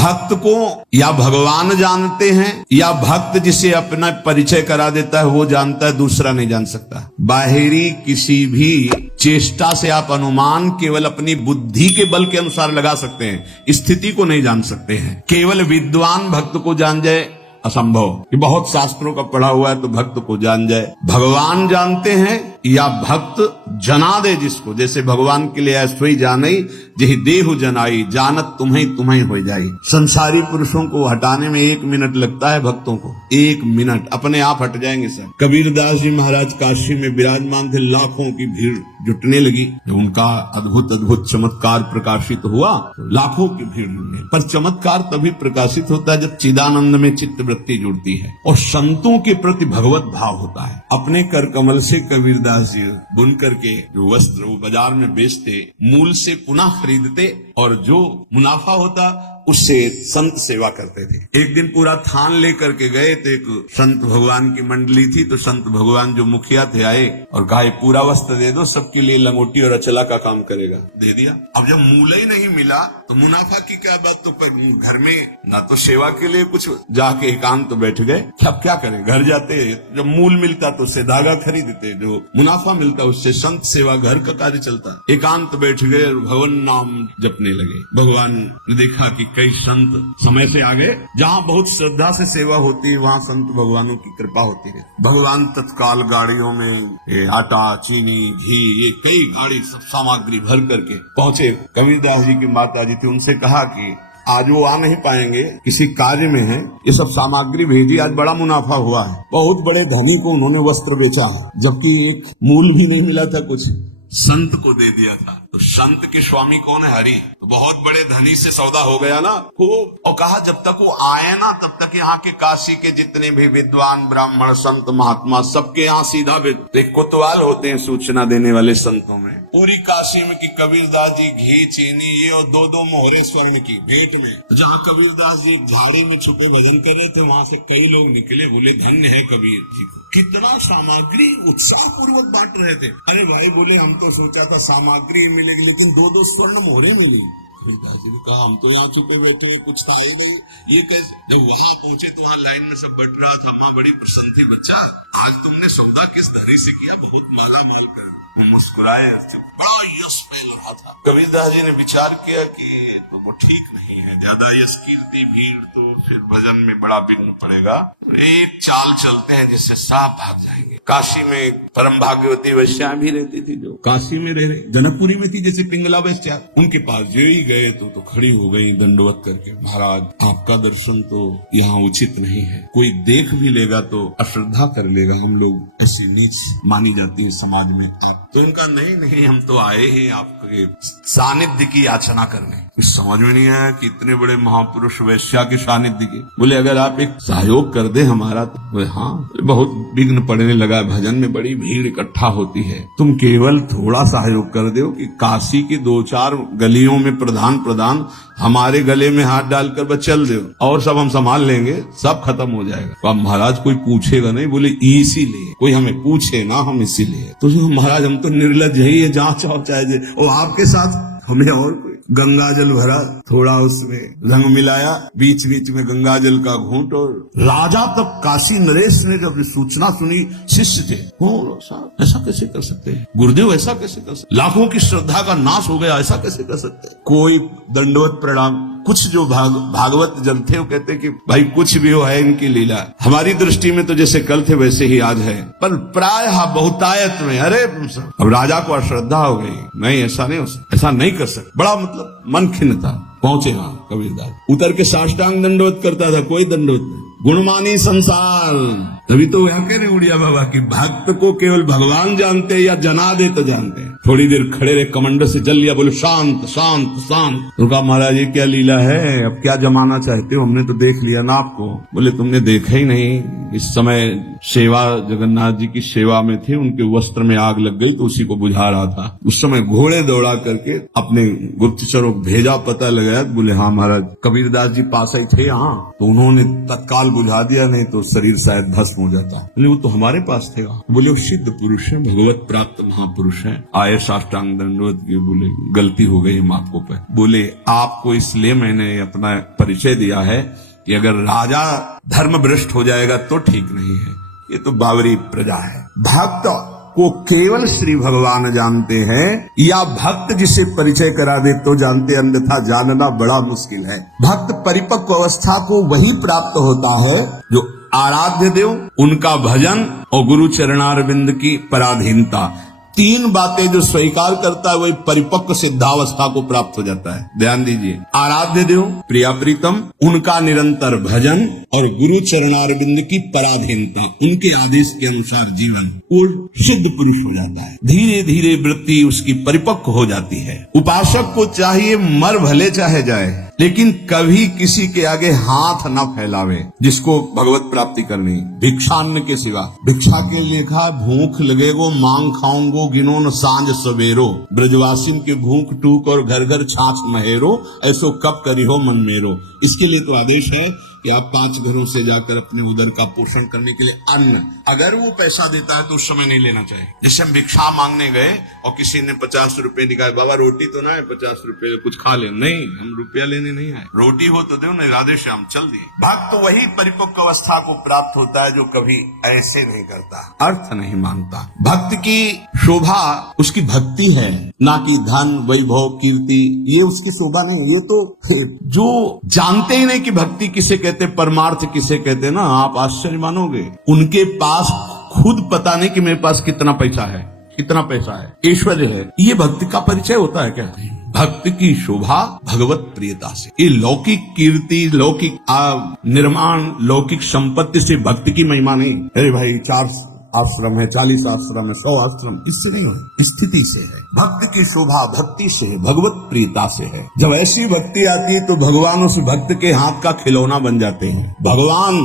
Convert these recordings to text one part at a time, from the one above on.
भक्त को या भगवान जानते हैं या भक्त जिसे अपना परिचय करा देता है वो जानता है, दूसरा नहीं जान सकता। बाहरी किसी भी चेष्टा से आप अनुमान केवल अपनी बुद्धि के बल के अनुसार लगा सकते हैं, स्थिति को नहीं जान सकते हैं। केवल विद्वान भक्त को जान जाए असंभव, कि बहुत शास्त्रों का पढ़ा हुआ है तो भक्त को जान जाए। भगवान जानते हैं या भक्त जना दे जिसको, जैसे भगवान के लिए सोई जानई जही देहु जनाई, जानत तुम्हें तुम्हें हो जाई। संसारी पुरुषों को हटाने में 1 मिनट लगता है, भक्तों को 1 मिनट, अपने आप हट जाएंगे सब। कबीरदास जी महाराज काशी में विराजमान थे, लाखों की भीड़ जुटने लगी। उनका अद्भुत अद्भुत चमत्कार प्रकाशित हुआ, लाखों की भीड़ जुटने। पर चमत्कार तभी प्रकाशित होता है जब चिदानंद में चित्त वृत्ति जुड़ती है और संतों के प्रति भगवत भाव होता है। अपने कर कमल से कबीरदास जी बुन करके जो वस्त्र वो बाजार में बेचते, मूल से पुनः खरीदते और जो मुनाफा होता उससे संत सेवा करते थे। एक दिन पूरा थान लेकर के गए तो एक संत भगवान की मंडली थी, तो संत भगवान जो मुखिया थे आए और कहा पूरा वस्त्र दे दो, सबके लिए लंगोटी और अचला का काम करेगा। दे दिया। अब जब मूल ही नहीं मिला तो मुनाफा की क्या बात, तो पर घर में ना तो सेवा के लिए कुछ जाके एकांत तो बैठ गए, अब क्या करें, घर जाते जब मूल मिलता तो उससे धागा खरीदते, जो मुनाफा मिलता उससे संत सेवा घर का कार्य चलता। एकांत बैठ गए और भगवान नाम जपने लगे। भगवान ने देखा कि कई संत समय से आ गए, जहाँ बहुत श्रद्धा से सेवा होती है वहाँ संत भगवानों की कृपा होती है। भगवान तत्काल गाड़ियों में आटा, चीनी, घी, ये कई गाड़ी सब सामग्री भर करके पहुंचे। कबीरदास जी की माता जी थी, उनसे कहा कि आज वो आ नहीं पाएंगे, किसी कार्य में है, ये सब सामग्री भेजी, आज बड़ा मुनाफा हुआ है। बहुत बड़े धनी को उन्होंने वस्त्र बेचा, जबकि एक मूल भी नहीं मिला था, कुछ संत को दे दिया था। तो संत के स्वामी कौन है? हरि। तो बहुत बड़े धनी से सौदा हो गया ना खूब। और कहा जब तक वो आए ना तब तक यहाँ के काशी के जितने भी विद्वान ब्राह्मण संत महात्मा सबके यहाँ सीधा कोतवाल होते हैं सूचना देने वाले संतों में, पूरी काशी में कि कबीरदास जी घी, चीनी ये और 2-2 मोहरे स्वर्ण की भेंट में। जहाँ कबीरदास जी झाड़ी में छुपे भजन कर रहे थे वहाँ से कई लोग निकले, बोले धन्य है कबीर जी को, कितना सामग्री उत्साह पूर्वक बांट रहे थे। अरे भाई बोले हम तो सोचा था सामग्री मिलेगी लेकिन 2-2 स्वर्ण मोहरे मिली। कहा हम तो यहाँ छुपे बैठे हैं, कुछ था ही नहीं, ये कैसे? जब वहाँ पहुंचे तो वहाँ लाइन में सब बट रहा था। माँ बड़ी प्रसन्न थी, बच्चा आज तुमने सौदा किस धरी से किया, बहुत माला माल कर। मुस्कुराए, बड़ा यश फैल रहा था। कबीरदास जी ने विचार किया कि तो वो ठीक नहीं है, ज्यादा यश कीर्ति भीड़ तो फिर भजन में बड़ा विघ्न पड़ेगा। एक चाल चलते हैं जिससे साफ भाग जाएंगे। काशी में परम भाग्यवती वैश्या भी रहती थी, जो काशी में रह रही जनकपुरी में थी, जैसे पिंगला वैश्या। उनके पास जो ही गए तो खड़ी हो गई दंडवत करके, महाराज आपका दर्शन तो यहाँ उचित नहीं है, कोई देख भी लेगा तो अश्रद्धा कर लेगा, हम लोग ऐसी नीच मानी जाती है समाज में। तो इनका नहीं हम तो आए ही आपके सानिध्य की याचना करने। कुछ समझ में नहीं आया कि इतने बड़े महापुरुष वैश्या के सानिध्य के। बोले अगर आप एक सहयोग कर दे हमारा तो। बोले हाँ, बहुत विघ्न पड़ने लगा, भजन में बड़ी भीड़ इकट्ठा होती है, तुम केवल थोड़ा सहयोग कर दो कि काशी की 2-4 गलियों में प्रधान हमारे गले में हाथ डालकर बस चल दो और सब हम संभाल लेंगे, सब खत्म हो जाएगा। तो अब महाराज कोई पूछेगा नहीं। बोले इसीलिए कोई हमें पूछे ना, हम इसीलिए। तो महाराज हम तो निर्लज ही है, जहाँ चाहो चाहे और आपके साथ हमें और गंगा जल भरा, थोड़ा उसमें रंग मिलाया, बीच बीच में गंगा जल का घूंट। और राजा तक काशी नरेश ने जब सूचना सुनी, शिष्य थे, ऐसा कैसे कर सकते हैं गुरुदेव, ऐसा कैसे कर सकते, लाखों की श्रद्धा का नाश हो गया, ऐसा कैसे कर सकते। कोई दंडवत प्रणाम। कुछ जो भागवत जन थे वो कहते कि भाई कुछ भी हो है इनकी लीला, हमारी दृष्टि में तो जैसे कल थे वैसे ही आज है, पर प्रायः बहुतायत में अरे अब राजा को अश्रद्धा हो गई, नहीं ऐसा नहीं हो सकता, ऐसा नहीं कर सकते। बड़ा मतलब मन खिन्नता। पहुंचे हाँ कबीरदास, उतर के साष्टांग दंडवत करता था, कोई दंडवत नहीं। गुणमानी संसार, तभी तो यहाँ कह रहे उड़िया बाबा की भक्त को केवल भगवान जानते या जना दे तो जानते हैं। थोड़ी देर खड़े रहे, कमंडल से जल लिया, बोले शांत शांत शांत। तो कहा महाराज ये क्या लीला है, अब क्या जमाना चाहते हो, हमने तो देख लिया ना आपको। बोले तुमने देखा ही नहीं, इस समय सेवा जगन्नाथ जी की सेवा में थे, उनके वस्त्र में आग लग गई तो उसी को बुझा रहा था। उस समय घोड़े दौड़ा करके अपने गुप्तचरों को भेजा, पता लगाया। बोले हाँ महाराज कबीरदास जी पास ही थे यहाँ, तो उन्होंने तत्काल बुझा दिया, नहीं तो शरीर शायद भस्म खत्म हो जाता है। बोले वो तो हमारे पास थे। बोले वो सिद्ध पुरुष है, भगवत प्राप्त महापुरुष है। आए साष्टांग दंडवत के, बोले गलती हो गई हम आपको पे। बोले आपको इसलिए मैंने अपना परिचय दिया है कि अगर राजा धर्म भ्रष्ट हो जाएगा तो ठीक नहीं है, ये तो बावरी प्रजा है। भक्त को केवल श्री भगवान जानते हैं, या भक्त जिसे परिचय करा दे तो जानते, अन्यथा जानना बड़ा मुश्किल है। भक्त परिपक्व अवस्था को वही प्राप्त होता है जो आराध्य देव, उनका भजन और गुरु चरणारविंद की पराधीनता, तीन बातें जो स्वीकार करता है वही परिपक्व सिद्धावस्था को प्राप्त हो जाता है। ध्यान दीजिए, आराध्य देव, प्रिया प्रीतम, उनका निरंतर भजन और गुरु चरणारविंद की पराधीनता, उनके आदेश के अनुसार जीवन, वो सिद्ध पुरुष हो जाता है। धीरे धीरे वृत्ति उसकी परिपक्व हो जाती है। उपासक को चाहिए मर भले चाहे जाए, लेकिन कभी किसी के आगे हाथ न फैलावे। जिसको भगवत प्राप्ति करनी, भिक्षान्न के सिवा, भिक्षा के लिखा भूख लगेगो मांग खाऊंगो गिनो न सांझ सवेरो, ब्रजवासिन के भूख टूक और घर घर छाछ महेरो, ऐसो कब करी हो मन मेरो। इसके लिए तो आदेश है कि आप 5 घरों से जाकर अपने उदर का पोषण करने के लिए अन्न, अगर वो पैसा देता है तो उस समय नहीं लेना चाहिए। जैसे हम भिक्षा मांगने गए और किसी ने 50 रुपए निकाले, बाबा रोटी तो ना है, 50 रुपए कुछ खा ले। नहीं, हम रुपया लेने नहीं आए, रोटी हो तो दो, नहीं राधे श्याम चल दिए। भक्त तो वही परिपक्व अवस्था को प्राप्त होता है जो कभी ऐसे नहीं करता, अर्थ नहीं मानता। भक्त की शोभा उसकी भक्ति है, ना कि धन वैभव कीर्ति, ये उसकी शोभा नहीं। ये तो जो जानते ही नहीं कि भक्ति किसे कहते, परमार्थ किसे कहते ना, आप आश्चर्य मानोगे। उनके पास खुद पता नहीं कि मेरे पास कितना पैसा है, कितना पैसा है, ऐश्वर्य है, ये भक्ति का परिचय होता है क्या? भक्त की शोभा भगवत प्रियता से। ये लौकिक कीर्ति, लौकिक निर्माण, लौकिक संपत्ति से भक्ति की महिमा नहीं। अरे भाई 4 आश्रम है, 40 आश्रम है, 100 आश्रम, इससे नहीं है, स्थिति से है। भक्त की शोभा भक्ति से है, भगवत प्रियता से है। जब ऐसी भक्ति आती है तो भगवान उस भक्त के हाथ का खिलौना बन जाते हैं। भगवान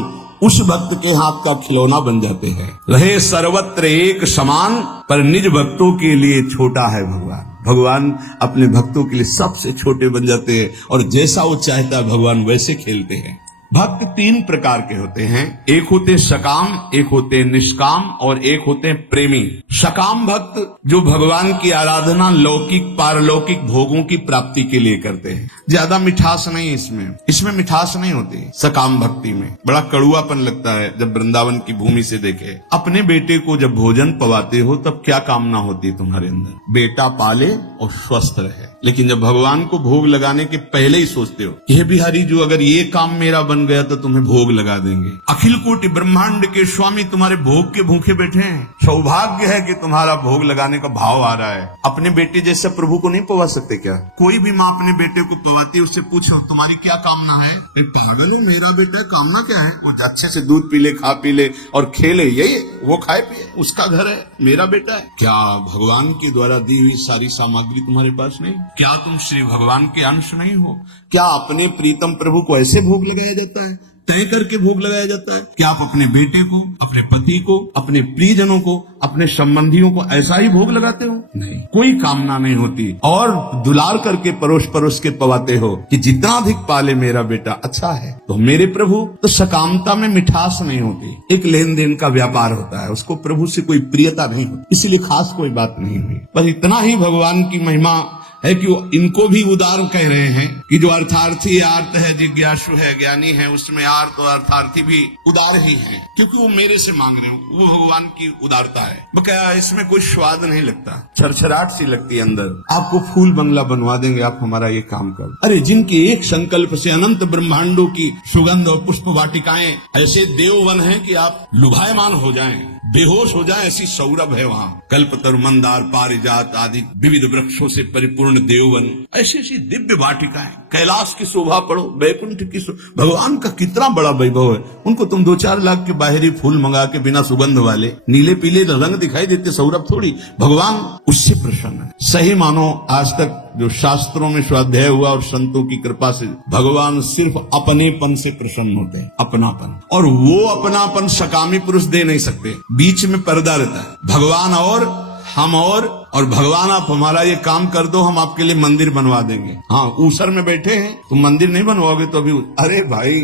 उस भक्त के हाथ का खिलौना बन जाते हैं। रहे सर्वत्र एक समान, पर निज भक्तों के लिए छोटा है भगवान। भगवान अपने भक्तों के लिए सबसे छोटे बन जाते हैं और जैसा वो चाहता है भगवान वैसे खेलते हैं। भक्त 3 प्रकार के होते हैं, एक होते सकाम, एक होते निष्काम और एक होते प्रेमी। सकाम भक्त जो भगवान की आराधना लौकिक पारलौकिक भोगों की प्राप्ति के लिए करते हैं। ज्यादा मिठास नहीं इसमें मिठास नहीं होती। सकाम भक्ति में बड़ा कड़ुआपन लगता है। जब वृंदावन की भूमि से देखे, अपने बेटे को जब भोजन पवाते हो तब क्या कामना होती है तुम्हारे अंदर? बेटा पाले और स्वस्थ रहे। लेकिन जब भगवान को भोग लगाने के पहले ही सोचते हो कि हे बिहारी जो अगर ये काम मेरा बन गया तो तुम्हें भोग लगा देंगे। अखिल कोटि ब्रह्मांड के स्वामी तुम्हारे भोग के भूखे बैठे हैं। सौभाग्य है कि तुम्हारा भोग लगाने का भाव आ रहा है। अपने बेटे जैसे प्रभु को नहीं पवा सकते क्या? कोई भी माँ अपने बेटे को पवाती है, उससे पूछो तुम्हारी क्या कामना है? पागल हो, मेरा बेटा है, कामना क्या है? वो अच्छे से दूध पी ले, खा पी ले और खेले, यही वो खाए पिए, उसका घर है, मेरा बेटा है। क्या भगवान के द्वारा दी हुई सारी सामग्री तुम्हारे पास नहीं? क्या तुम श्री भगवान के अंश नहीं हो? क्या अपने प्रीतम प्रभु को ऐसे भोग लगाया जाता है, तय करके भोग लगाया जाता है? क्या आप अपने बेटे को, अपने पति को, अपने प्रियजनों को, अपने संबंधियों को ऐसा ही भोग लगाते हो? नहीं, कोई कामना नहीं होती और दुलार करके परोस परोस के पवाते हो कि जितना अधिक पाले मेरा बेटा अच्छा है। तो मेरे प्रभु तो सकामता में मिठास नहीं होती, एक लेन देन का व्यापार होता है, उसको प्रभु से कोई प्रियता नहीं होती, इसलिए खास कोई बात नहीं हुई। पर इतना ही भगवान की महिमा है कि वो इनको भी उदार कह रहे हैं कि जो अर्थार्थी आर्त है, जिज्ञासु है, ज्ञानी है, उसमें आर्त और अर्थार्थी भी उदार ही हैं, क्योंकि वो मेरे से मांग रहे हो। वो भगवान की उदारता है। बकाया इसमें कोई स्वाद नहीं लगता, छरछराहट सी लगती है अंदर। आपको फूल बंगला बनवा देंगे, आप हमारा ये काम कर। अरे जिनके एक संकल्प से अनंत ब्रह्मांडों की सुगंध और पुष्प वाटिकाएं, ऐसे देववन है कि आप लुभायमान हो जाएं, बेहोश हो जाएं, ऐसी सौरभ है वहाँ। कल्पतरु मंदार पारिजात आदि विविध वृक्षों से परिपूर्ण देववन, ऐसी ऐसी दिव्य वाटिकाएं, कैलाश की शोभा पढ़ो, बैकुंठ की भगवान का कितना बड़ा वैभव है। उनको तुम 2-4 लाख के बाहरी फूल मंगा के बिना सुगंध वाले नीले पीले रंग दिखाई देते, सौरभ थोड़ी। भगवान उससे प्रसन्न है। सही मानो आज तक जो शास्त्रों में स्वाध्याय हुआ और संतों की कृपा से भगवान सिर्फ अपनेपन से प्रसन्न होते हैं, अपनापन। और वो अपनापन सकामी पुरुष दे नहीं सकते, बीच में पर्दा रहता है। भगवान और हम और भगवान आप हमारा ये काम कर दो, हम आपके लिए मंदिर बनवा देंगे। हाँ, ऊसर में बैठे हैं तो मंदिर नहीं बनवाओगे तो अभी, अरे भाई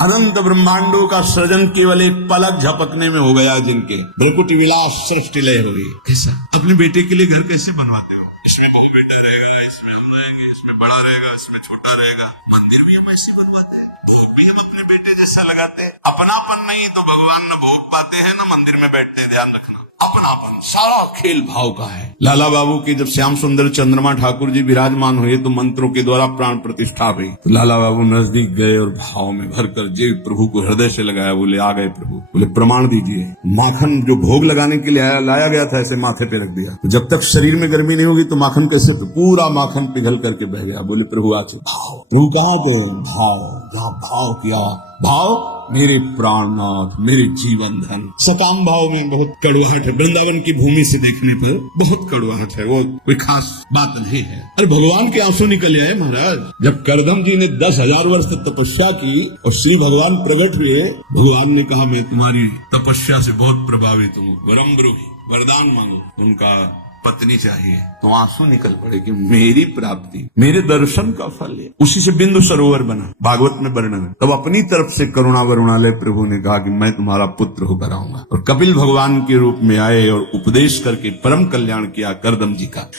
अनंत ब्रह्मांडों का सृजन केवल एक पलक झपकने में हो गया जिनके, भ्रकुटी विलास सृष्टि लय हो गई। कैसा अपने बेटे के लिए घर कैसे बनवाते हो? इसमें बहु बेटा रहेगा, इसमें हम रहेंगे, इसमें बड़ा रहेगा, इसमें छोटा रहेगा। मंदिर भी हम ऐसे बनवाते हैं, भोग भी हम अपने बेटे जैसा लगाते हैं। अपनापन नहीं तो भगवान न भोग पाते हैं न मंदिर में बैठते हैं। ध्यान रखना, अपनापन सारा खेल भाव का है। लाला बाबू की जब श्याम सुंदर चंद्रमा ठाकुर जी विराजमान हुए तो मंत्रों के द्वारा प्राण प्रतिष्ठा हुई, तो लाला बाबू नजदीक गए और भाव में भरकर जे प्रभु को हृदय से लगाया। बोले आ गए प्रभु, बोले प्रमाण दीजिए। माखन जो भोग लगाने के लिए लाया गया था ऐसे माथे पे रख दिया, तो जब तक शरीर में गर्मी नहीं होगी तो माखन कैसे, पूरा माखन पिघल करके बह गया। बोले प्रभु आज भाव, प्रभु कहाँ गए? भाव, जहाँ भाव किया, भाव मेरे प्राणनाथ, मेरे जीवन धन। सकाम भाव में बहुत कड़वाहट है, वृंदावन की भूमि से देखने पर बहुत कड़वाहट है, वो कोई खास बात नहीं है। अरे भगवान के आंसू निकल आए महाराज। जब करदम जी ने 10,000 वर्ष तक तपस्या की और श्री भगवान प्रकट हुए, भगवान ने कहा मैं तुम्हारी तपस्या से बहुत प्रभावित हूँ, वरम ब्रूहि, वरदान मांगो। उनका पत्नी चाहिए, तो आंसू निकल पड़े कि मेरी प्राप्ति, मेरे दर्शन का फल है। उसी से बिंदु सरोवर बना, भागवत में वर्णन है। तब अपनी तरफ से करुणा वरुणालय प्रभु ने कहा कि मैं तुम्हारा पुत्र होकर आऊंगा, और कपिल भगवान के रूप में आए और उपदेश करके परम कल्याण किया करदम जी का।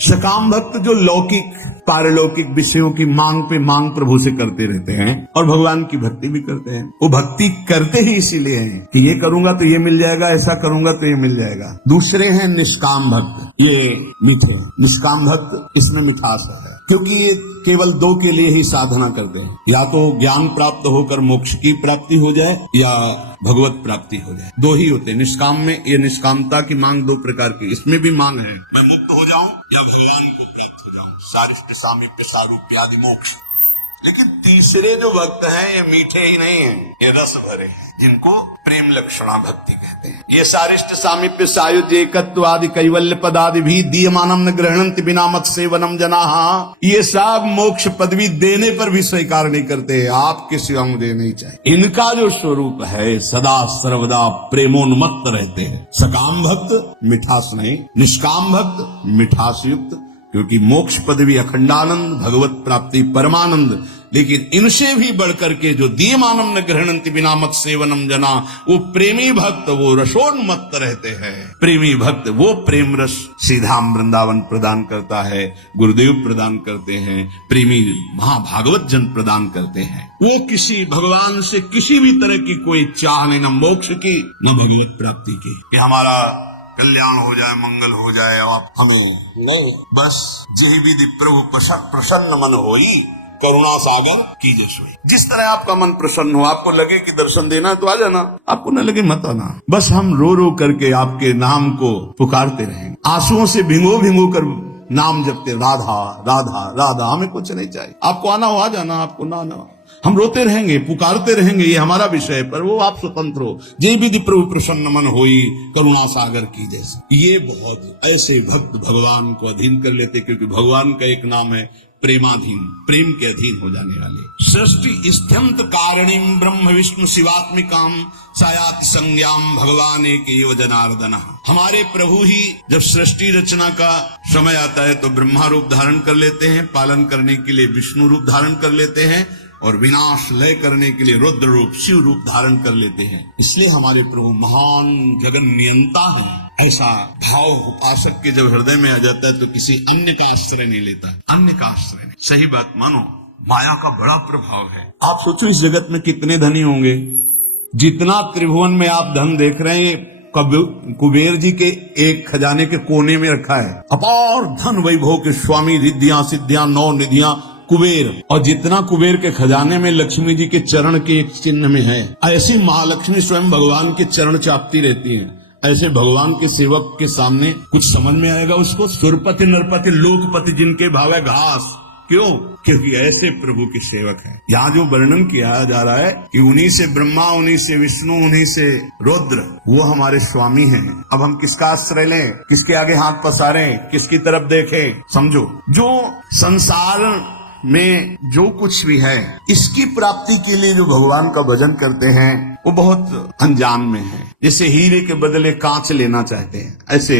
सकाम भक्त जो लौकिक पारलौकिक विषयों की मांग पे मांग प्रभु से करते रहते हैं और भगवान की भक्ति भी करते हैं। वो भक्ति करते ही इसीलिए हैं कि ये करूंगा तो ये मिल जाएगा, ऐसा करूंगा तो ये मिल जाएगा। दूसरे हैं निष्काम भक्त, ये मीठे। निष्काम भक्त, इसमें मिठास है, क्योंकि ये केवल दो के लिए ही साधना करते हैं, या तो ज्ञान प्राप्त होकर मोक्ष की प्राप्ति हो जाए या भगवत प्राप्ति हो जाए, दो ही होते हैं। निष्काम में ये निष्कामता की मांग दो प्रकार की, इसमें भी मांग है मैं मुक्त हो जाऊं या भगवान को प्राप्त हो जाऊं, सारिष्ट सामीप्य सारूप्य आदि मोक्ष। लेकिन तीसरे जो भक्त हैं ये मीठे ही नहीं हैं, ये रस भरे हैं, जिनको प्रेम लक्षणा भक्ति कहते हैं। ये सारिष्ट सामीप्य सायुज्य एकत्व आदि कैवल्य पदादि भी दीयमानम न ग्रहणन्ति बिना मत सेवनम जनाः, ये सब मोक्ष पदवी देने पर भी स्वीकार नहीं करते, आपके सिवा मुझे नहीं चाहिए। इनका जो स्वरूप है सदा सर्वदा प्रेमोन्मत्त रहते हैं। सकाम भक्त मिठास नहीं, निष्काम भक्त मिठास युक्त, क्योंकि मोक्ष पदवी अखंडानंद, भगवत प्राप्ति परमानंद। लेकिन इनसे भी बढ़कर के जो दीयमानम न ग्रहणन्ति बिना मत सेवनम जना, वो प्रेमी भक्त वो रसोन्मत्त रहते हैं। प्रेमी भक्त वो प्रेम रस सीधाम वृंदावन प्रदान करता है, गुरुदेव प्रदान करते हैं, प्रेमी महाभागवत जन प्रदान करते हैं। वो किसी भगवान से किसी भी तरह की कोई चाह नहीं, न मोक्ष की न भगवत प्राप्ति की, कि हमारा कल्याण हो जाए, मंगल हो जाए, आप हमें नहीं, बस जही विधि प्रभु प्रसन्न मन होई, करुणा सागर कीजिए सोई। जिस तरह आपका मन प्रसन्न हो, आपको लगे कि दर्शन देना है तो आ जाना, आपको न लगे मत आना। बस हम रो रो करके आपके नाम को पुकारते रहेंगे, आंसुओं से भिंगो भिंगो कर नाम जपते, राधा राधा राधा। हमें कुछ नहीं चाहिए, आपको आना हो आ जाना, आपको ना आना हम रोते रहेंगे, पुकारते रहेंगे, ये हमारा विषय है, पर वो आप स्वतंत्र हो। जय विधि प्रभु प्रसन्न मन होई, करुणा सागर की जैसे। ये बहुत ऐसे भक्त भगवान को अधीन कर लेते, क्योंकि भगवान का एक नाम है प्रेमाधीन, प्रेम के अधीन हो जाने वाले। सृष्टि स्थित कारणीम ब्रह्म विष्णु शिवात्मिकाम सायाति संज्ञाम भगवान एक एव जनार्दन। हमारे प्रभु ही जब सृष्टि रचना का समय आता है तो ब्रह्मा रूप धारण कर लेते हैं, पालन करने के लिए विष्णु रूप धारण कर लेते हैं, और विनाश लय करने के लिए रुद्र रूप शिव रूप धारण कर लेते हैं। इसलिए हमारे प्रभु महान जगन नियंता है। ऐसा भाव उपासक के जब हृदय में आ जाता है तो किसी अन्य का आश्रय नहीं लेता, अन्य का आश्रय नहीं। सही बात मानो, माया का बड़ा प्रभाव है। आप सोचो इस जगत में कितने धनी होंगे, जितना त्रिभुवन में आप धन देख रहे हैं कुबेर जी के एक खजाने के कोने में रखा है। अपार धन वैभव के स्वामी, रिद्धियां सिद्धियां नौ निधियां कुबेर, और जितना कुबेर के खजाने में लक्ष्मी जी के चरण के एक चिन्ह में है, ऐसी महालक्ष्मी स्वयं भगवान के चरण चापती रहती हैं। ऐसे भगवान के सेवक के सामने कुछ समझ में आएगा उसको? सुरपति नरपति लोकपति जिनके भावे घास। क्यों? क्योंकि ऐसे प्रभु के सेवक हैं। यहाँ जो वर्णन किया जा रहा है कि उन्हीं से ब्रह्मा, उन्हीं से विष्णु, उन्हीं से रुद्र, वो हमारे स्वामी हैं। अब हम किसका आश्रय लें, किसके आगे हाथ पसारें, किसकी तरफ देखें? समझो, जो संसार में जो कुछ भी है इसकी प्राप्ति के लिए जो भगवान का भजन करते हैं वो बहुत अनजान में है। जैसे हीरे के बदले कांच लेना चाहते हैं, ऐसे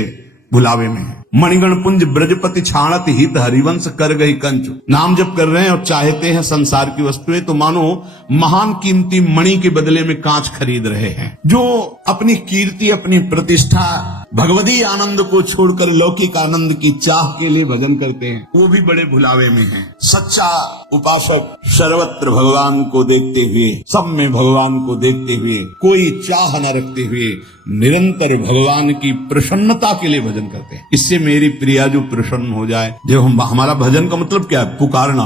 भुलावे में है। मणिगण पुंज ब्रजपति छाणत हित हरिवंश कर गई कंचु। नाम जप कर रहे हैं और चाहते हैं संसार की वस्तुएं, तो मानो महान कीमती मणि के बदले में कांच खरीद रहे हैं। जो अपनी कीर्ति, अपनी प्रतिष्ठा, भगवदी आनंद को छोड़कर लौकिक आनंद की चाह के लिए भजन करते हैं, वो भी बड़े भुलावे में हैं। सच्चा उपासक सर्वत्र भगवान को देखते हुए, सब में भगवान को देखते हुए, कोई चाह न रखते हुए निरंतर भगवान की प्रसन्नता के लिए भजन करते हैं। इससे मेरी प्रिया जो प्रसन्न हो जाए। जब हमारा भजन का मतलब क्या है? पुकारना,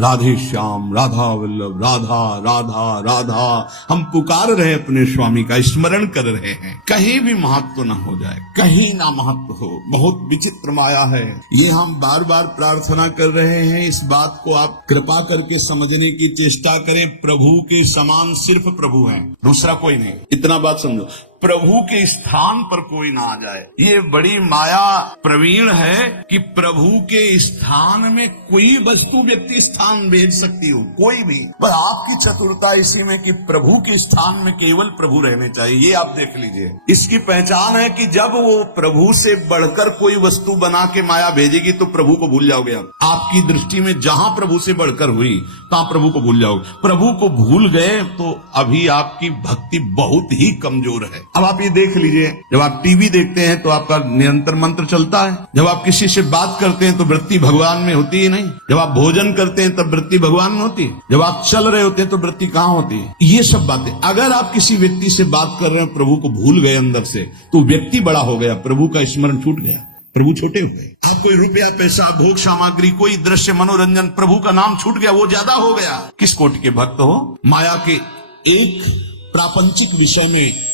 राधे श्याम, राधा वल्लभ, राधा राधा राधा। हम पुकार रहे अपने स्वामी का, स्मरण कर रहे हैं। कहीं भी महत्व न हो जाए, कहीं ना महत्व हो। बहुत विचित्र माया है ये। हम बार बार प्रार्थना कर रहे हैं, इस बात को आप कृपा करके समझने की चेष्टा करें। प्रभु के समान सिर्फ प्रभु है, दूसरा कोई नहीं। इतना बात समझो, प्रभु के स्थान पर कोई ना आ जाए। ये बड़ी माया प्रवीण है कि प्रभु के स्थान में कोई वस्तु, व्यक्ति स्थान भेज सकती हो, कोई भी। पर आपकी चतुरता इसी में कि प्रभु के स्थान में केवल प्रभु रहने चाहिए। ये आप देख लीजिए, इसकी पहचान है कि जब वो प्रभु से बढ़कर कोई वस्तु बना के माया भेजेगी तो प्रभु को भूल जाओगे आप। आपकी दृष्टि में जहां प्रभु से बढ़कर हुई तहां प्रभु को भूल जाओगे। प्रभु को भूल गए तो अभी आपकी भक्ति बहुत ही कमजोर है। अब आप ये देख लीजिए, जब आप टीवी देखते हैं तो आपका निरंतर मंत्र चलता है। जब आप किसी से बात करते हैं तो वृत्ति भगवान में होती ही नहीं। जब आप भोजन करते हैं तब वृत्ति भगवान में होती है। जब आप चल रहे होते हैं तो वृत्ति कहाँ होती है? ये सब बातें, अगर आप किसी व्यक्ति से बात कर रहे हैं, प्रभु को भूल गए अंदर से, तो व्यक्ति बड़ा हो गया, प्रभु का स्मरण छूट गया, प्रभु छोटे हो गए। आप कोई रुपया, पैसा, भोग सामग्री, कोई दृश्य, मनोरंजन, प्रभु का नाम छूट गया, वो ज्यादा हो गया। किस कोटि के भक्त हो? माया के एक प्रापंचिक विषय में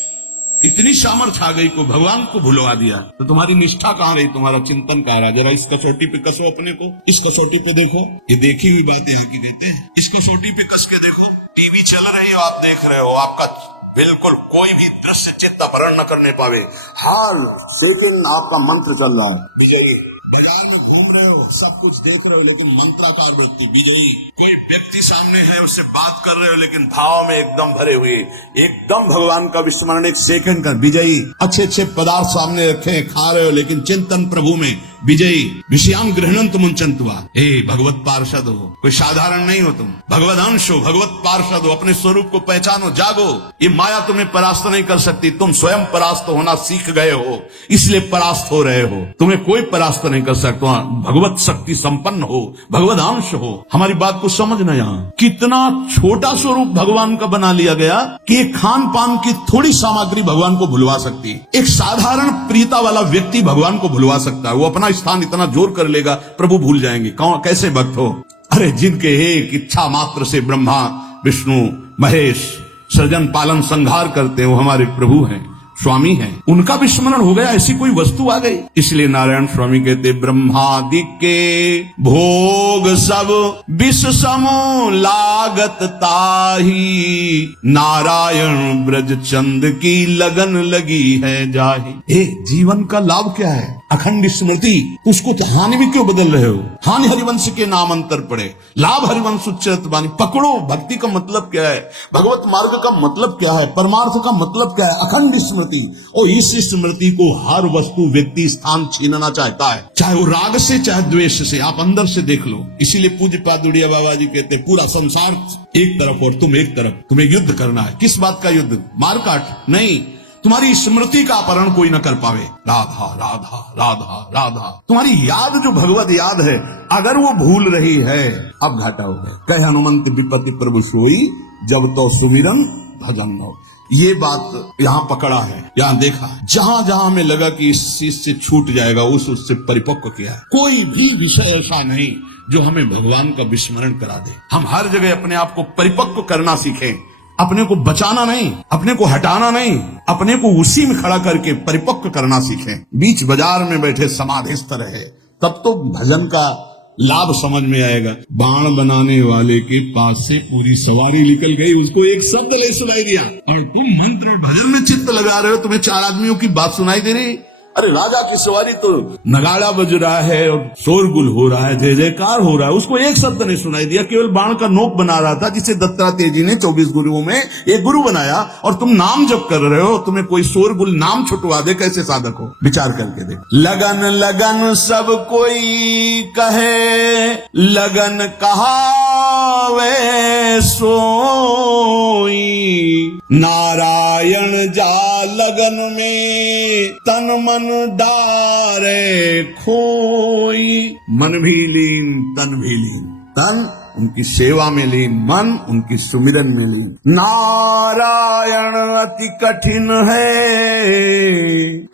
इतनी सामर्थ्य आ गई को भगवान को भुलवा दिया, तो तुम्हारी निष्ठा कहाँ रही, तुम्हारा चिंतन कहाँ रहा? जरा इस कसौटी पे कसो अपने को, इस कसौटी पे देखो। ये देखी हुई बातें यहाँ की कहते हैं, इस कसौटी पे कस के देखो। टीवी चल रही हो, आप देख रहे हो, आपका बिल्कुल कोई भी दृश्य चित्त अपहरण न करने पावे, हर सेकंड आपका मंत्र चल रहा है। विजयी बाजार में घूम रहे हो, सब कुछ देख रहे हो, लेकिन मंत्राकार वृत्ति विजयी। कोई व्यक्ति सामने है, उससे बात कर रहे हो, लेकिन भाव में एकदम भरे हुए, एकदम भगवान का विस्मरण एक सेकंड का विजयी। अच्छे अच्छे पदार्थ सामने रखे हैं, खा रहे हो, लेकिन चिंतन प्रभु में विजयी। विषयाम गृहणंत मुंचंतवा। हे भगवत पार्षद हो, कोई साधारण नहीं हो तुम, भगवत अंश हो, भगवत पार्षद हो। अपने स्वरूप को पहचानो, जागो। ये माया तुम्हें परास्त नहीं कर सकती, तुम स्वयं परास्त होना सीख गए हो, इसलिए परास्त हो रहे हो। तुम्हें कोई परास्त नहीं कर सकता। भगवत शक्ति संपन्न हो, भगवत अंश हो। हमारी बात को समझना, यहाँ कितना छोटा स्वरूप भगवान का बना लिया गया कि खान पान की थोड़ी सामग्री भगवान को भुलवा सकती है। एक साधारण प्रियता वाला व्यक्ति भगवान को भुलवा सकता है। वो अपना स्थान इतना जोर कर लेगा, प्रभु भूल जाएंगे। कौन, कैसे भक्त हो? अरे जिनके एक इच्छा मात्र से ब्रह्मा विष्णु महेश सृजन पालन संहार करते हैं, वो हमारे प्रभु हैं, स्वामी हैं। उनका विस्मरण हो गया, ऐसी कोई वस्तु आ गई। इसलिए नारायण स्वामी कहते, ब्रह्मादि के भोग सब विष समो लागत ताही, नारायण ब्रज चंद की लगन लगी है जाही। जीवन का लाभ क्या है? अखंड स्मृति। उसको तो हानि भी क्यों बदल रहे हो? हानि हरिवंश के नाम अंतर पड़े, लाभ हरिवंश उच्चरत बानी। पकड़ो, भक्ति का मतलब क्या है, भगवत मार्ग का मतलब क्या है, परमार्थ का मतलब क्या है? अखंड स्मृति। और इस स्मृति को हर वस्तु व्यक्ति स्थान छीनना चाहता है, चाहे वो राग से चाहे द्वेष से। आप अंदर से देख लो। इसीलिए पूज्य पादुड़िया बाबा जी कहते, पूरा संसार एक तरफ और तुम एक तरफ, तुम्हें युद्ध करना है। किस बात का युद्ध? मारकाट नहीं, तुम्हारी स्मृति का अपहरण कोई न कर पावे। राधा राधा राधा राधा। तुम्हारी याद जो भगवत याद है, अगर वो भूल रही है, अब घाटा हो गया। कहे हनुमंत विपत्ति प्रभु सोई, जब तो सुमिरन भजन हो। ये बात यहाँ पकड़ा है, यहाँ देखा। जहां जहां में लगा कि इस चीज से छूट जाएगा, उससे परिपक्व किया है। कोई भी विषय ऐसा नहीं जो हमें भगवान का विस्मरण करा दे। हम हर जगह अपने आप को परिपक्व करना सीखें, अपने को बचाना नहीं, अपने को हटाना नहीं, अपने को उसी में खड़ा करके परिपक्व करना सीखें। बीच बाजार में बैठे समाधिस्थ रहे, तब तो भजन का लाभ समझ में आएगा। बाण बनाने वाले के पास से पूरी सवारी निकल गई, उसको एक शब्द ले सुनाई दिया, और तुम मंत्र और भजन में चित्त लगा रहे हो, तुम्हें चार आदमियों की बात सुनाई दे रही। अरे राजा की सवारी तो नगाड़ा बज रहा है और शोरगुल हो रहा है, जय जयकार हो रहा है, उसको एक शब्द नहीं सुनाई दिया, केवल बाण का नोक बना रहा था, जिसे दत्तात्रेय जी ने 24 गुरुओं में एक गुरु बनाया, और तुम नाम जप कर रहे हो, तुम्हें कोई शोरगुल नाम छुटवा दे, कैसे साधक हो? विचार करके देख। लगन लगन सब कोई कहे, लगन कहावे सोई, नारायण जा लगन में तन मन डारे खोई। मन भी लीन तन भी लीन, तन उनकी सेवा में लीन, मन उनकी सुमिरन में लीन। नारायण अति कठिन है,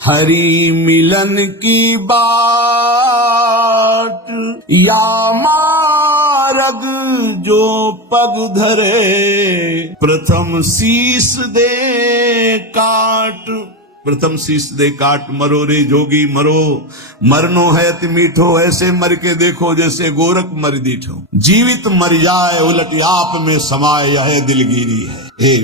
हरि मिलन की बाट, या मार्ग जो पग धरे, प्रथम शीस दे काट। प्रथम शीश दे काट, मरो रे जोगी मरो, मरनो है अति मीठो, ऐसे मर के देखो जैसे गोरख मर दीठो। जीवित मर जाए उलट आप में समाये, यह दिलगिरी है।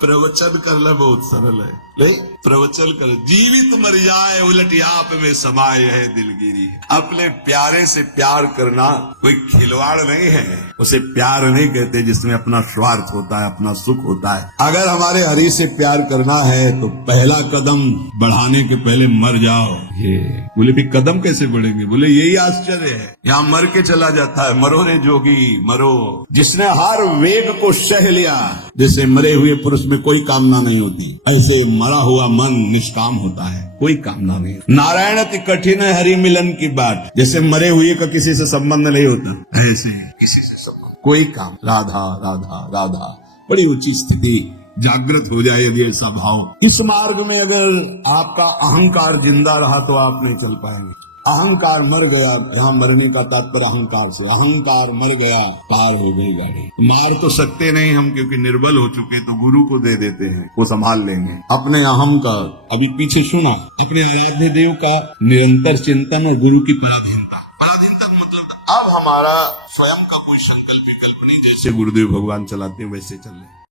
प्रवचन करना बहुत सरल है, नहीं प्रवचन कर, जीवित मर जाए उलट आप में समाये है दिलगिरी। अपने प्यारे से प्यार करना कोई खिलवाड़ नहीं है, उसे प्यार नहीं कहते जिसमें अपना स्वार्थ होता है, अपना सुख होता है। अगर हमारे हरि से प्यार करना है तो पहला कदम बढ़ाने के पहले मर जाओ। ये बोले भी कदम कैसे बढ़ेंगे? बोले यही आश्चर्य है, यहाँ मर के चला जाता है। मरो रे जोगी मरो, जिसने हर वेग को सह लिया, जैसे मरे हुए पुरुष में कोई कामना नहीं होती, ऐसे मरा हुआ मन निष्काम होता है, कोई कामना नहीं। नारायण अति कठिन है हरि मिलन की बात, जैसे मरे हुए का किसी से संबंध नहीं होता, ऐसे किसी से संबंध, कोई काम, राधा राधा राधा। बड़ी ऊंची स्थिति जागृत हो जाए यदि ऐसा भाव। इस मार्ग में अगर आपका अहंकार जिंदा रहा तो आप नहीं चल पाएंगे। अहंकार मर गया, यहाँ मरने का तात्पर्य अहंकार से, अहंकार मर गया, पार हो गई गाड़ी। मार तो सकते नहीं हम, क्योंकि निर्बल हो चुके, तो गुरु को दे देते हैं, वो संभाल लेंगे। अपने अहम का अभी पीछे सुना, अपने आराध्य देव का निरंतर चिंतन और गुरु की पराधीनता। पराधीनता मतलब अब हमारा स्वयं का कोई संकल्प विकल्प नहीं, जैसे गुरुदेव भगवान चलाते हैं वैसे चल रहे।